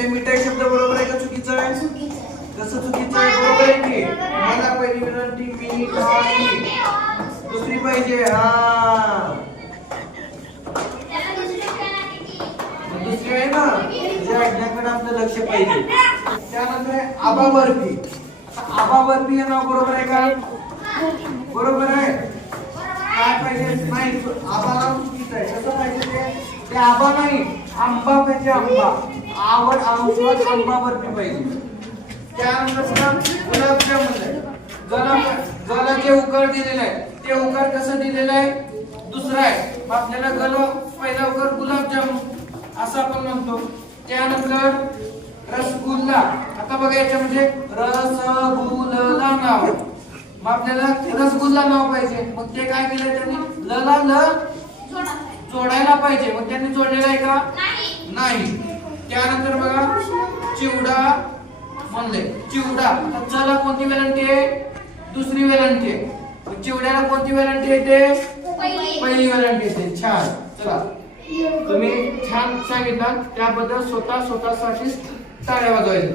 ते मिठाई शब्द बरोबर आहे का चुकीचं आहे? कसं चुकीचं आहे? बरोबर आहे की? मला पहिली विनंती मिठाई दुसरी पाहिजे. हा दुसरी आहे ना, म्हणजे ऐकण्याकडे आपलं लक्ष पाहिजे. त्यानंतर आहे आबा बर्फी. आबा बर्फी हे नाव बरोबर आहे का? बरोबर आहे. काय पाहिजे? नाही, आबा नाव चुकीचं आहे. कसं पाहिजे? ते आबा नाही, आंबा पाहिजे. आंबा आवड आंबा बर्फी पाहिजे. त्यानंतर गुलाबजामुन आहे. गला जे उकार दिलेलं आहे ते उकार कसं दिलेलं आहे? दुसरा आहे. आपल्याला गल पहिला उकार गुलाबजामुन असं आपण म्हणतो. त्यानंतर रसगुल्ला. आता बघा याच्यामध्ये रसगुल्ला नाव, मग आपल्याला रसगुल्ला नाव पाहिजे. मग ते काय केलं त्यांनी? ल जोडायला पाहिजे. मग त्यांनी जोडलेलं आहे का? नाही. त्यानंतर बघा चिवडा म्हणले. चिवडा. आता चला कोणती वेलांटी आहे? दुसरी वेलांटी आहे. चिवड्याला कोणती वेलांटी येते? पहिली वेलांटी येते. छान. चला तुम्ही छान सांगितलं, त्याबद्दल स्वतःसाठी टाळ्या वाजवायचं.